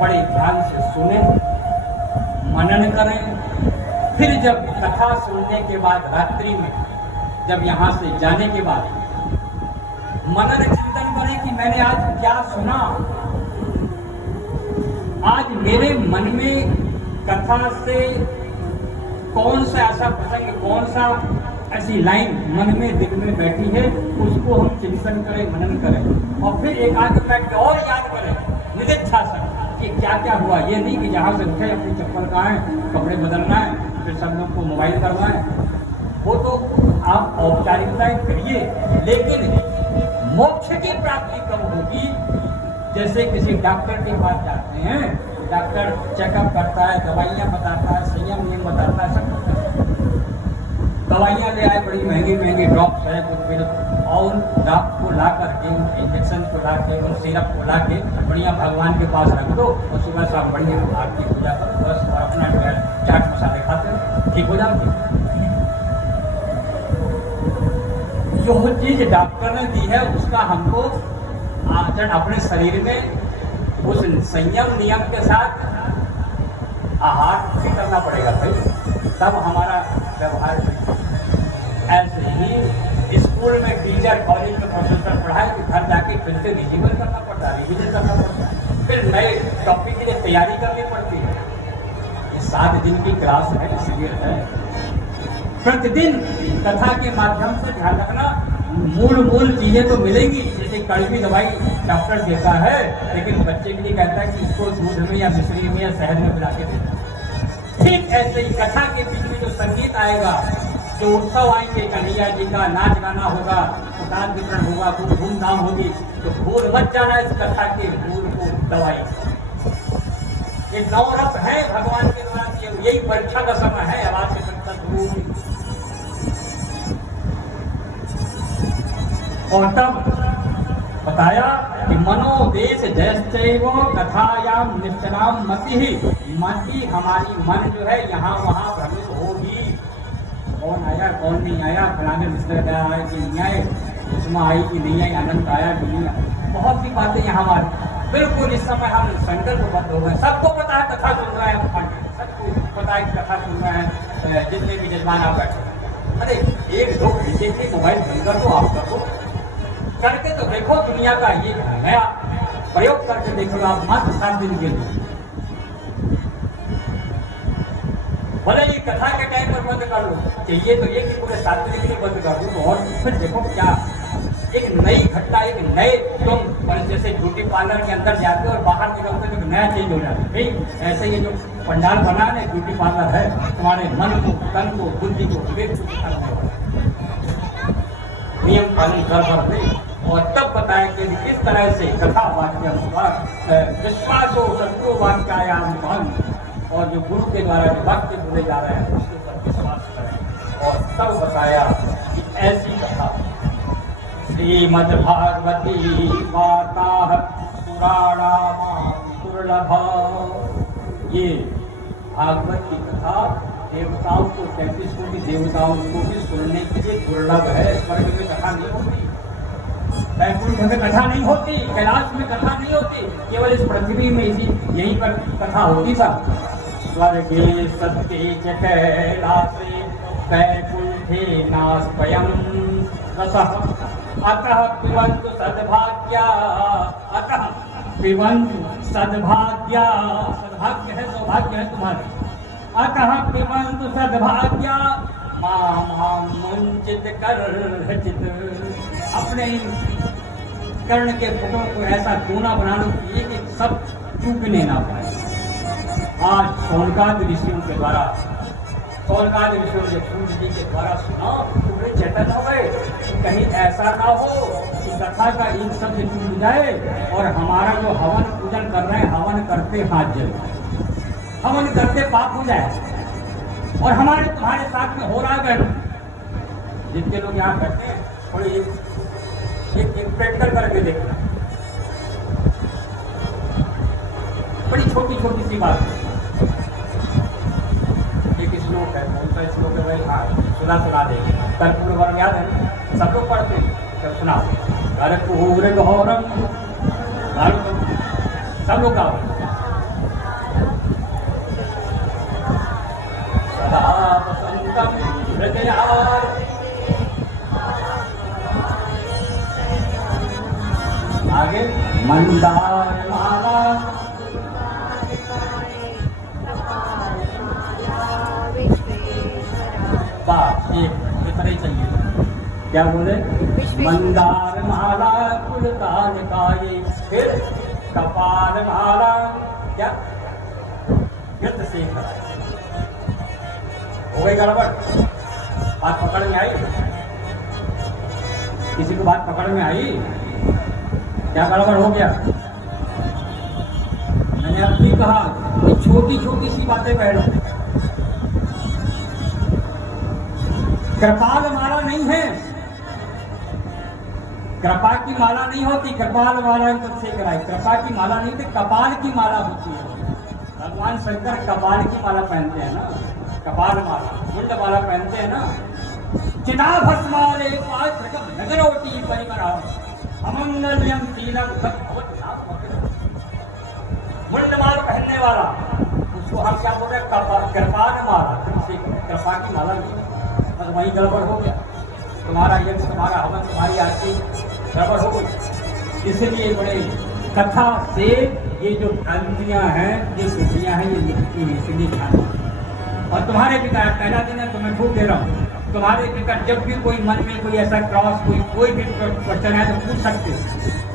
बड़े ध्यान से सुने, मनन करें। फिर जब कथा सुनने के बाद रात्रि में जब यहाँ से जाने के बाद मनन चिंतन करें कि मैंने आज क्या सुना। आज मेरे मन में कथा से कौन सा ऐसा प्रसंग, कौन सा ऐसी लाइन मन में दिल में बैठी है, उसको हम चिंतन करें, मनन करें और फिर एकाग्र बैठ के और याद करें निधिध्यासन कि क्या क्या हुआ। ये नहीं कि जहाँ से उठे अपनी चप्पल कहाँ कपड़े बदलना है, फिर सब लोग को मोबाइल करवाएं। वो तो आप औपचारिकताएं करिए, लेकिन मोक्ष की प्राप्ति कब होगी? जैसे किसी डॉक्टर के पास जाते हैं, डॉक्टर चेकअप करता है, दवाइयाँ बताता है, संयम नियम बताता है, सब कुछ। दवाइयाँ ले आए, बड़ी महंगी महंगी ड्रॉप्स है कुछ, फिर और ड्रॉप को ला करके, इंजेक्शन को ला के, उन सिरप को ला के बढ़िया भगवान के पास रख दो और सुबह शाम बढ़िया आरती पूजा करो, बस अपना जो है चाट मसाले खाते ठीक हो जाते। जो चीज डॉक्टर ने दी है उसका हमको आचरण अपने शरीर में उस संयम नियम के साथ आहार भी करना पड़ेगा भाई, तब हमारा व्यवहार। ऐसे ही स्कूल में टीचर, कॉलेज में प्रोफेसर पढ़ाए कि घर जाके फिर से रिविजन करना पड़ता है, रिविजन करना पड़ता है, फिर नए टॉपिक के लिए तैयारी करनी पड़ती है। ये 7 दिन की क्लास है, इसलिए है प्रतिदिन कथा के माध्यम से ध्यान रखना। मूल चीजें तो मिलेंगी, जैसे कड़वी दवाई डॉक्टर देता है, लेकिन बच्चे के लिए कहता है कि इसको दूध में या मिश्री में या शहद में मिला के देता है। ठीक ऐसे ही कथा के बीच में जो संगीत आएगा, जो उत्सव आएंगे, कन्हैया जी का नाच गाना होगा, प्रसाद वितरण होगा, खूब धूमधाम होगी, तो भूल मत जाना इस कथा के भूल को दवाई। ये 9 रस है भगवान के द्वारा, यही परीक्षा का समय है। आवाज से और तब बताया कि मनोदेश जैश्चैव कथायाम निश्चलाम मति ही, मति हमारी मन जो है यहाँ वहाँ भ्रमित होगी। कौन आया कौन नहीं आया, फलाने मिश्र गया है कि नहीं आए, उसमें आई कि नहीं आई, आनंद आया कि नहीं आया, बहुत सी बातें यहाँ हमारी। बिल्कुल इस समय हम संकल्प बंद हो गए। सबको पता है कथा सुन रहा है, सबको पता है कथा सुन रहे हैं, जितने भी जजमान आप बैठे। अरे 1-2 घंटे के मोबाइल बंद कर दो, आप कर दो, करके तो देखो दुनिया का ये नया प्रयोग करके देखो आप, मात्र 7 दिन के लिए। भले ही कथा के टाइम पर बंद कर लो, चाहिए तो ये कि पूरे 7 दिन के लिए बंद कर दो, और फिर देखो क्या एक नई घटना, एक नए तुम जैसे ब्यूटी पार्लर के अंदर जाते हो और बाहर निकलते तो नया चेंज हो जाता है। ऐसे ये जो पंडाल बना है ब्यूटी पार्लर है, तुम्हारे मन को, तन को, बुद्धि को विवेक करने वाला नियम पालन कर दे। और तब बताया कि किस तरह से कथा वाक्य विश्वास हो सत्यो वाक्यायाम मन, और जो गुरु के द्वारा जो वाक्य बोले जा रहे हैं उसके ऊपर विश्वास करें। और तब बताया कि ऐसी कथा श्रीमद्भागवती वार्ता पुराणानां दुर्लभा, ये भागवत की कथा देवताओं को, 33 कोटि देवताओं को भी सुनने के लिए दुर्लभ है। स्वर्ग में कथा नहीं होती, वैकुंठ में कथा नहीं होती, कैलाश में कथा नहीं होती, केवल इस पृथ्वी में इसी यहीं पर कथा होती था। स्वर्गे सत्ये च कैलासे वैकुंठे नास्वयं रसः, अतः पिबन्तु सद्भाग्या, अतः पिबन्तु सद्भाग्या, सद्भाग्य है, सौभाग्य है तुम्हारे। अतः पिबन्तु सद्भाग्या मां मुंचित कर्हिचित, अपने कर्ण के फुटों को ऐसा कोना बना लो कि सब चूकने ना पाए। आज सौनकादि ऋषियों के द्वारा, सौनकादि ऋषियों ने सूर्य जी के द्वारा सुना तो बड़े चेतन हो गए। कहीं ऐसा ना हो कि कथा का एक शब्द टूट जाए और हमारा जो हवन पूजन कर रहे हैं, हवन करते हाथ जल, हवन करते पाप हो जाए। और हमारे तुम्हारे साथ में हो रहा है, जितने लोग यहाँ बैठते हैं थोड़ी एक प्रैक्टिकल करके देखना, बड़ी छोटी छोटी सी बात। एक श्लोक है, कौन सा श्लोक है भाई? हाँ, सुना देंगे। कर्पूर वर्ण याद है, सब लोग पढ़ते हैं, जब सुना कर्पूर गौरम, सब लोग गाओ। तथा वसंतम हृदयार। आगे मंदार माला इतना ही चाहिए। क्या बोले? मंदार माला कुलतान काये, फिर कपाल माला क्या यत से हो गई गड़बड़। बात पकड़ में आई? किसी को बात पकड़ में आई? क्या गड़बड़ हो गया? मैंने अब भी कहा कि छोटी छोटी सी बातें कह लो। कृपाल माला नहीं है, कृपा की माला नहीं होती। कृपाल माला से कराई, कृपा की माला नहीं होती, कपाल की माला होती है। भगवान शंकर कपाल की माला पहनते हैं ना, कपाल माला, मुंड माला पहनते हैं ना। चिदाभस्माले नगरोटी परिमराम अमंगल्यम शीलम मुंड माला पहनने वाला, उसको हम क्या बोल रहे हैं? कृपाल माला। कृपा की माला नहीं, बस वही गड़बड़ हो गया। तुम्हारा यज्ञ, तुम्हारा हवन, तुम्हारी आरती गड़बड़ हो गई। इसलिए बड़े कथा से ये जो भ्रांतियां हैं, ये खुशियां हैं, ये निकलती हैं, इसलिए ध्यान। और तुम्हारे पिता पहला दिन है तो मैं छूट दे रहा हूँ। तुम्हारे पिता जब भी कोई मन में कोई ऐसा क्रॉस कोई भी क्वेश्चन है तो पूछ सकते हो,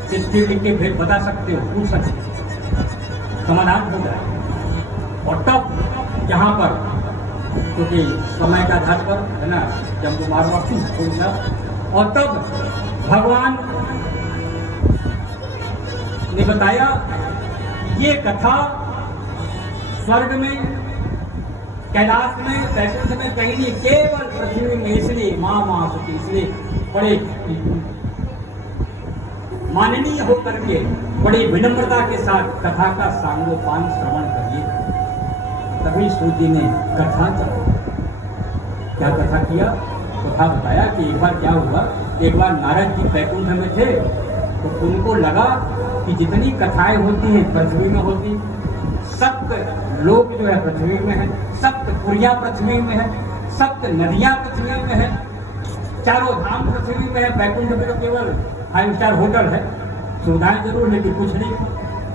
चिट्ठी लिख के फिर बता सकते हो, पूछ सकते हो, समाधान हो जाए। और तब यहाँ पर क्योंकि समय का आधार पर है ना, जब कुमार वापसी और तब भगवान ने बताया ये कथा स्वर्ग में, कैलाश में, वैकुंठ में कहीं नहीं, केवल पृथ्वी में। इसलिए माँ सुखी, इसलिए बड़े माननीय होकर के बड़ी विनम्रता के साथ कथा का सांगोपान श्रवण करिए। तभी सूत जी ने कथा क्या कथा किया? कथा बताया कि एक बार क्या हुआ, एक बार नारद जी बैकुंठ में थे तो उनको लगा कि जितनी कथाएं होती हैं पृथ्वी में होती, सप्त लोक जो है पृथ्वी में है, सप्त पुरिया पृथ्वी में है, सप्त नदियां पृथ्वी में है, चारों धाम पृथ्वी में है। बैकुंठ में तो केवल 5 स्टार होटल है, सुविधाएं जरूर, लेकिन कुछ नहीं,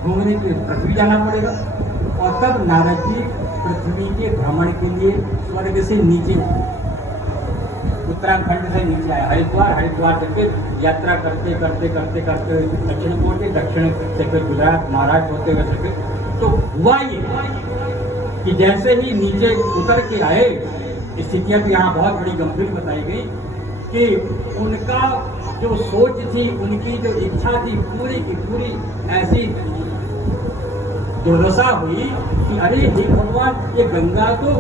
घूमने के लिए पृथ्वी जाना पड़ेगा। और तब नारद जी पृथ्वी के भ्रमण के लिए स्वर्ग से नीचे, उत्तराखंड से नीचे आया, हरिद्वार से फिर यात्रा करते करते करते करते दक्षिण पहुंचे, दक्षिण से फिर गुजरात, महाराष्ट्र होते हुए फिर तो हुआ ये कि जैसे ही नीचे उतर के आए, स्थितियां भी यहाँ बहुत बड़ी गंभीर बताई गई कि उनका जो सोच थी, उनकी जो इच्छा थी, पूरी की पूरी ऐसी दुर्दशा हुई कि अरे हे भगवान, ये गंगा तो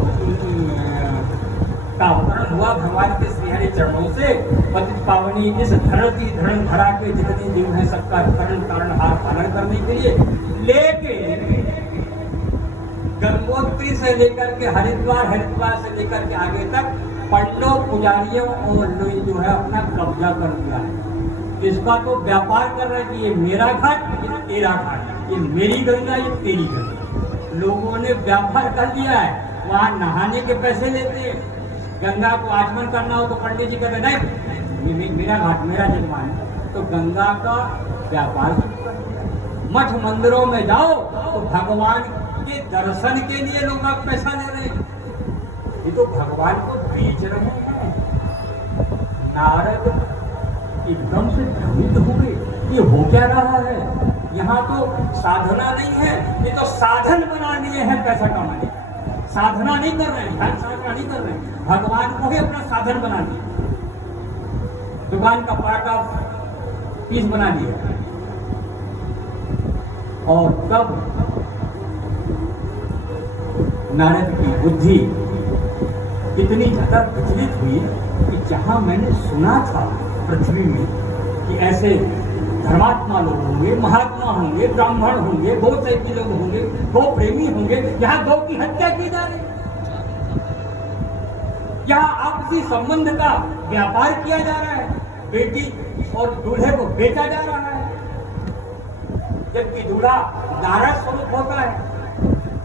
का अवतरण हुआ भगवान के श्रीहरि चरणों से, पतित पावनी इस धरती धरण धरा के जितने जीव हैं सबका करण तारणहार पालन करने के लिए, लेकिन गंगोत्री से लेकर के हरिद्वार से लेकर के आगे तक पंडों पुजारियों और जो है अपना कब्जा कर लिया है। इसका तो व्यापार कर रहे कि ये मेरा घाट, ये तेरा घाट, ये मेरी गंगा, ये तेरी गंगा। लोगों ने व्यापार कर लिया है। वहाँ नहाने के पैसे लेते हैं, गंगा को आचमन करना हो तो पंडित जी कहते नहीं, मेरा घाट, मेरा जजमान है। तो गंगा का व्यापार मठ मंदिरों में जाओ तो भगवान के दर्शन के लिए लोग आप पैसा ले रहे हैं, ये तो भगवान को बेच रहे हैं। नारद एकदम से भ्रमित हो गए, ये हो क्या रहा है? यहाँ तो साधना नहीं है, ये तो साधन बना लिए हैं पैसा कमाने का। साधना नहीं कर रहे हैं, ध्यान साधना नहीं कर रहे हैं, भगवान को ही अपना साधन बना दिया, दुकान का पार्ट ऑफ पीस बना दिया। और तब नारद की बुद्धि इतनी ज्यादा विचलित हुई कि जहां मैंने सुना था पृथ्वी में कि ऐसे धर्मात्मा लोग होंगे, महात्मा होंगे, ब्राह्मण होंगे, गौ सेवी लोग होंगे, गौ प्रेमी होंगे, यहाँ गौ की हत्या की जा रही, यहाँ आपसी संबंध का व्यापार किया जा रहा है, बेटी और दूल्हे को बेचा जा रहा है, जबकि दूल्हा नारद स्वरूप होता है,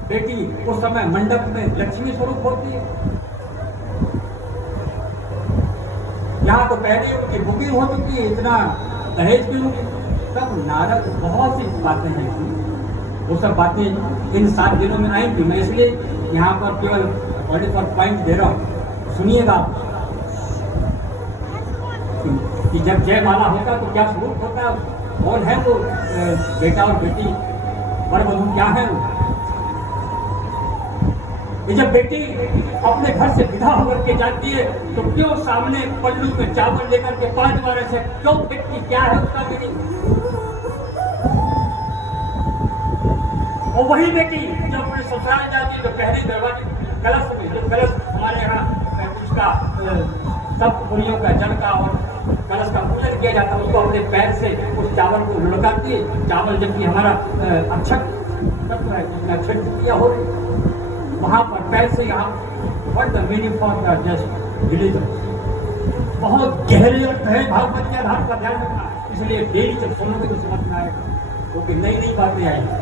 बेटी उस समय मंडप में लक्ष्मी स्वरूप होती है। यहाँ तो पहले उनकी बुकिंग हो चुकी है, इतना दहेज क्यों? तब नारद बहुत सी बातें हैं, वो सब बातें इन 7 दिनों में आई थी। मैं इसलिए यहाँ पर केवल बड़े पर पॉइंट दे रहा हूँ, सुनिएगा आप कि जब जयमाला होता तो क्या स्वरूप होता, कौन है वो बेटा और बेटी, वर वधू क्या है। जब बेटी अपने घर से विदा होकर के जाती है तो क्यों सामने पल्लू में चावल लेकर के 5 बार ऐसे क्यों फेंकती, क्या है उसका मीनिंग? और वही बेटी जब अपने ससुराल जाती है तो पहले दरवाजे कलश में, जो कलश हमारे यहाँ उसका सब पुरियों का जल का और कलश का पूजन किया जाता है, उसको अपने पैर से उस चावल को लुढ़काती है। चावल जबकि हमारा अक्षत तत्व है, जिसमें अक्षत क्रिया हो रही, वहाँ पर पैर से यहाँ what the meaning for the just religion, बहुत गहरे अर्थ है भागवत के आधार पर, ध्यान रखना। इसलिए डेली जब सुनोगे तो समझ में आएगा, क्योंकि नई नई बातें आएगी।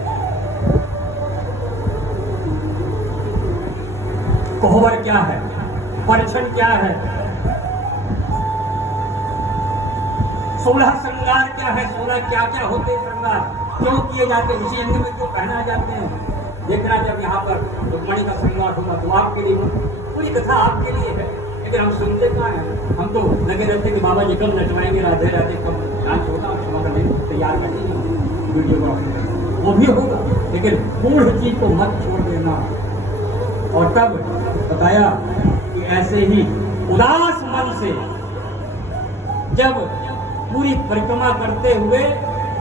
कोहबर क्या है, परिछन क्या है, 16 श्रृंगार क्या है, 16 क्या क्या होते हैं श्रृंगार, क्यों किए जाते हैं, इसी अंग में क्यों पहना जाते हैं। देखना जब यहाँ पर रुक्मणी का श्रृंगार होगा तो आपके लिए पूरी कथा आपके लिए है, लेकिन हम सुनते कहाँ हैं। हम तो लगे रहते कि बाबा जी कब नचवाएंगे, राधे राधे कब डांस होगा, क्षमा करने तैयार करेंगे वीडियोग्राफी, वो भी होगा, लेकिन मूल चीज को मत छोड़ देना। और तब बताया कि ऐसे ही उदास मन से जब पूरी परिक्रमा करते हुए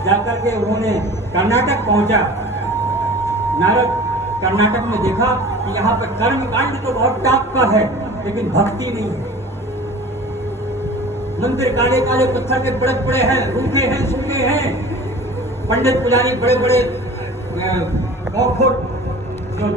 जाकर के उन्होंने कर्नाटक पहुंचा, नारद कर्नाटक में देखा कि यहाँ पर कर्म कांड तो बहुत टाप का है, लेकिन भक्ति नहीं है। मंदिर काले काले पत्थर के बड़े बड़े हैं, रूखे हैं, सूखे हैं, पंडित पुजारी बड़े बड़े जो